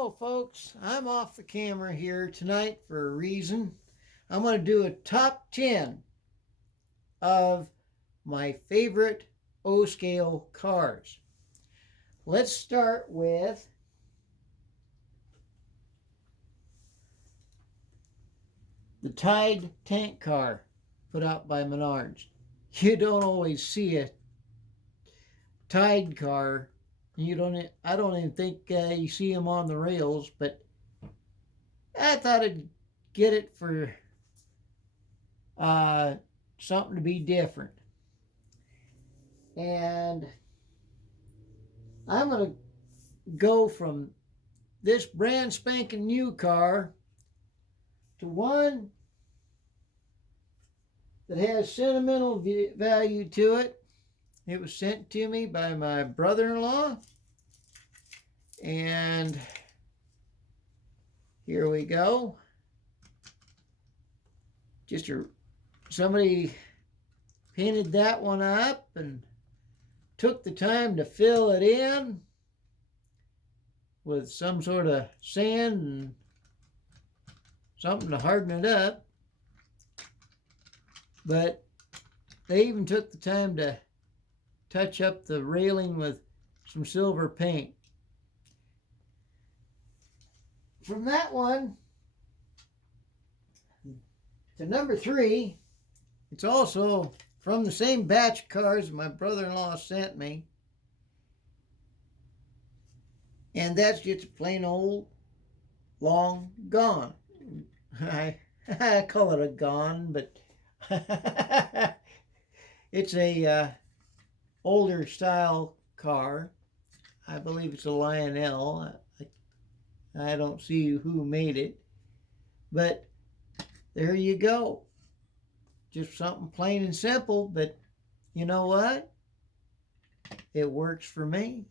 Hello, folks. I'm off the camera here tonight for a reason. I'm going to do a top 10 of my favorite O-scale cars. Let's start with the Tide tank car put out by Menards. You don't always see a Tide car. I don't even think you see them on the rails, but I thought I'd get it for something to be different. And I'm going to go from this brand spanking new car to one that has sentimental value to it. It was sent to me by my brother-in-law. And here we go. Somebody painted that one up and took the time to fill it in with some sort of sand and something to harden it up. But they even took the time to touch up the railing with some silver paint. From that one to number 3, it's also from the same batch of cars my brother-in-law sent me. And that's just a plain old long gone. I call it a gone, but it's a older style car. I believe it's a Lionel. I don't see who made it, but there you go. Just something plain and simple, but you know what? It works for me.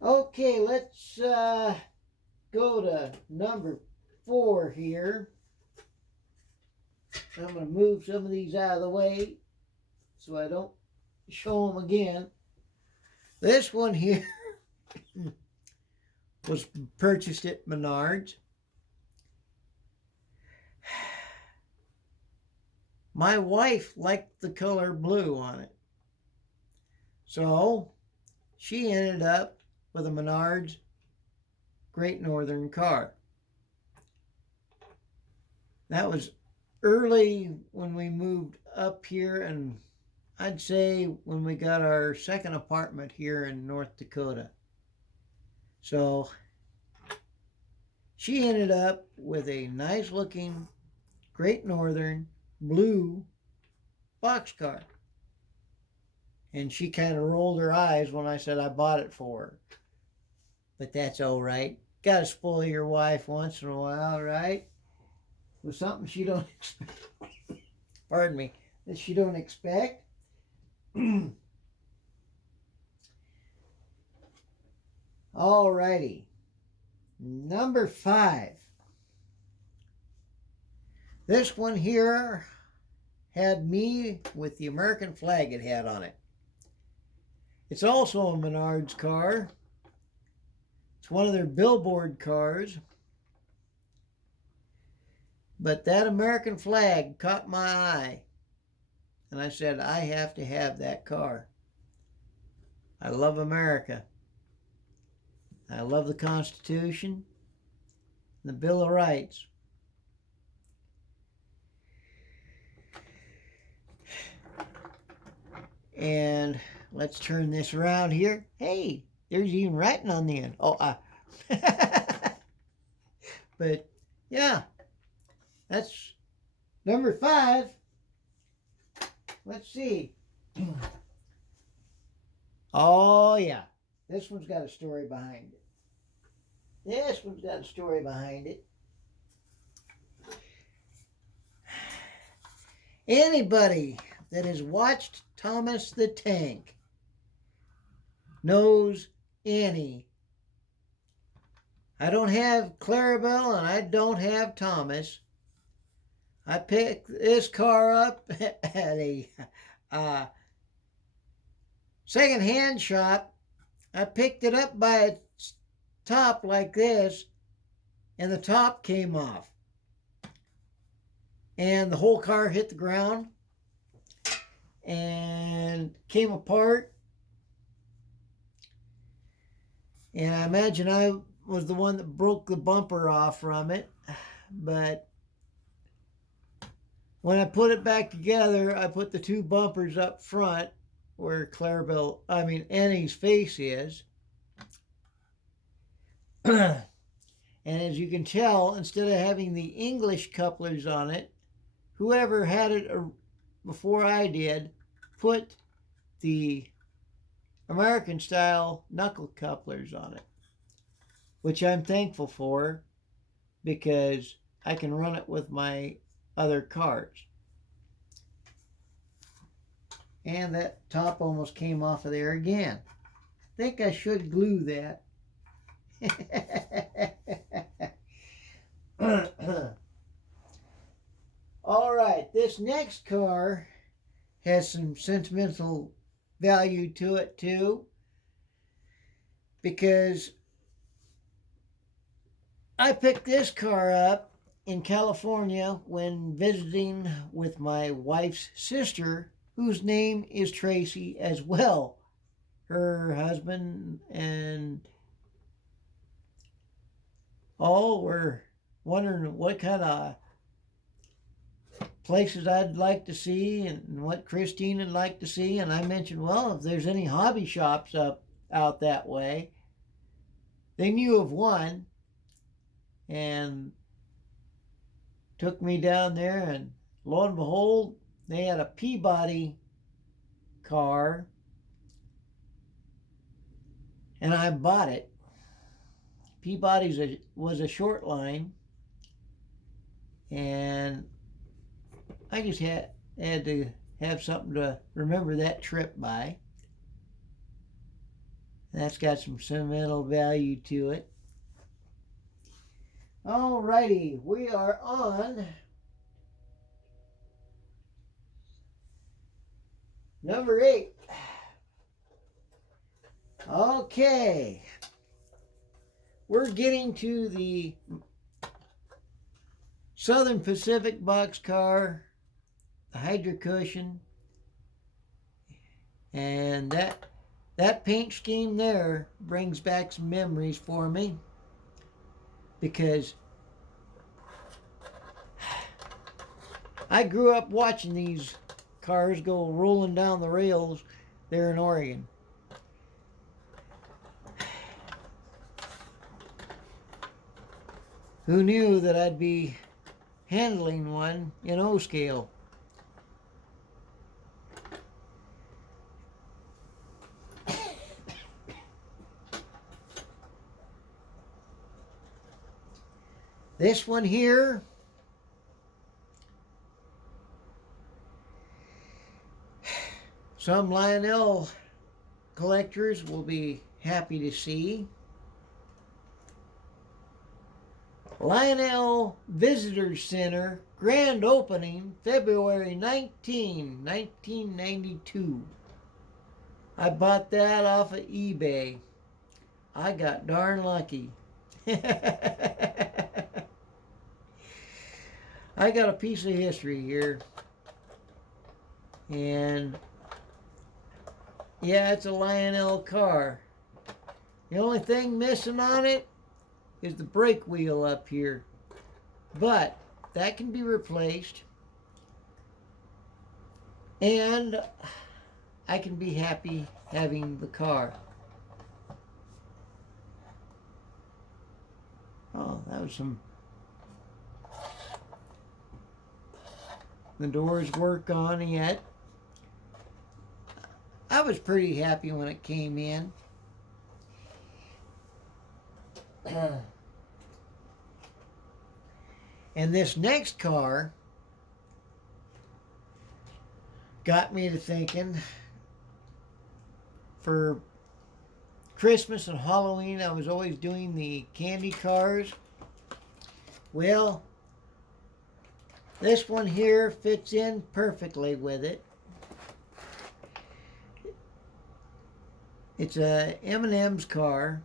Okay, let's go to number 4 here. I'm going to move some of these out of the way so I don't show them again. This one here was purchased at Menards. My wife liked the color blue on it. So she ended up with a Menards Great Northern car. That was early when we moved up here, and I'd say when we got our second apartment here in North Dakota. So she ended up with a nice looking Great Northern blue boxcar. And she kind of rolled her eyes when I said I bought it for her. But that's all right. Got to spoil your wife once in a while, right? With something she don't expect. Pardon me. That she don't expect. All righty. Number 5. This one here had me with the American flag it had on it. It's also a Menards car. It's one of their billboard cars. But that American flag caught my eye. And I said, I have to have that car. I love America. I love the Constitution, the Bill of Rights. And let's turn this around here. Hey, there's even writing on the end. But yeah, that's number 5. Let's see. Oh yeah, this one's got a story behind it. This one's got a story behind it. Anybody that has watched Thomas the Tank knows Annie. I don't have Clarabelle and I don't have Thomas. I picked this car up at a second-hand shop I picked it up by its top like this, and the top came off. And the whole car hit the ground and came apart. And I imagine I was the one that broke the bumper off from it. But when I put it back together, I put the two bumpers up front where Annie's face is. And as you can tell, instead of having the English couplers on it, whoever had it before I did put the American style knuckle couplers on it, which I'm thankful for because I can run it with my other cars. And that top almost came off of there again. I think I should glue that. All right, this next car has some sentimental value to it too, because I picked this car up in California when visiting with my wife's sister, whose name is Tracy as well. Her husband and all were wondering what kind of places I'd like to see and what Christine would like to see. And I mentioned, well, if there's any hobby shops out that way. They knew of one and took me down there, and lo and behold, they had a Peabody car, and I bought it. Peabody's was a short line, and I just had to have something to remember that trip by. That's got some sentimental value to it. Alrighty, we are on number 8. Okay. We're getting to the Southern Pacific boxcar, the Hydra Cushion, and that paint scheme there brings back some memories for me, because I grew up watching these cars go rolling down the rails there in Oregon. Who knew that I'd be handling one in O-scale? This one here, some Lionel collectors will be happy to see. Lionel Visitors Center, grand opening, February 19, 1992. I bought that off of eBay. I got darn lucky. I got a piece of history here. And yeah, it's a Lionel car. The only thing missing on it is the brake wheel up here. But that can be replaced. And I can be happy having the car. Oh, that was some... The doors work on yet. I was pretty happy when it came in. And this next car got me to thinking. For Christmas and Halloween, I was always doing the candy cars. Well, this one here fits in perfectly with it. It's a M&M's car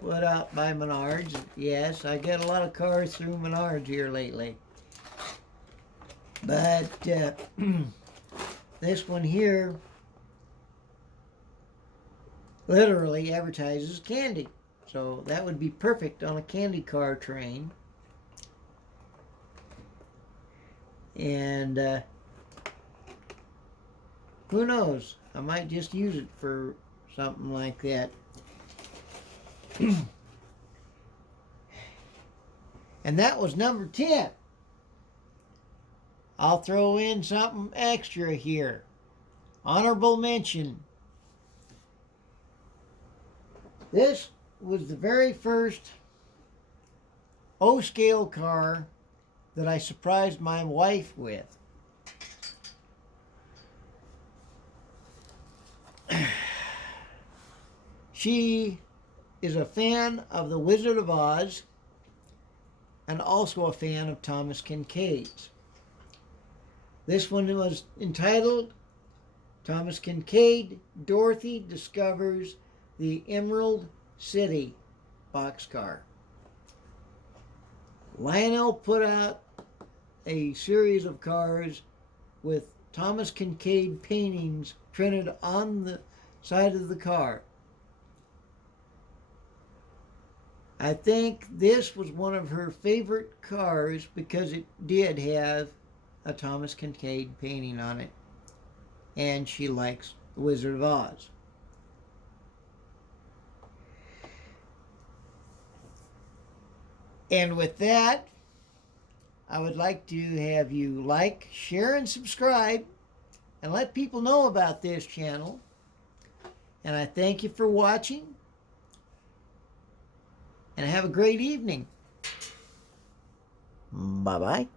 put out by Menards. Yes, I get a lot of cars through Menards here lately. But this one here literally advertises candy. So that would be perfect on a candy car train. And who knows? I might just use it for something like that. And that was number 10. I'll throw in something extra here. Honorable mention. This was the very first O-scale car that I surprised my wife with. She is a fan of The Wizard of Oz and also a fan of Thomas Kincaid's. This one was entitled Thomas Kincaid, Dorothy Discovers the Emerald City boxcar. Lionel put out a series of cars with Thomas Kincaid paintings printed on the side of the car. I think this was one of her favorite cars because it did have a Thomas Kincaid painting on it. And she likes The Wizard of Oz. And with that, I would like to have you like, share, and subscribe and let people know about this channel. And I thank you for watching. And have a great evening. Bye-bye.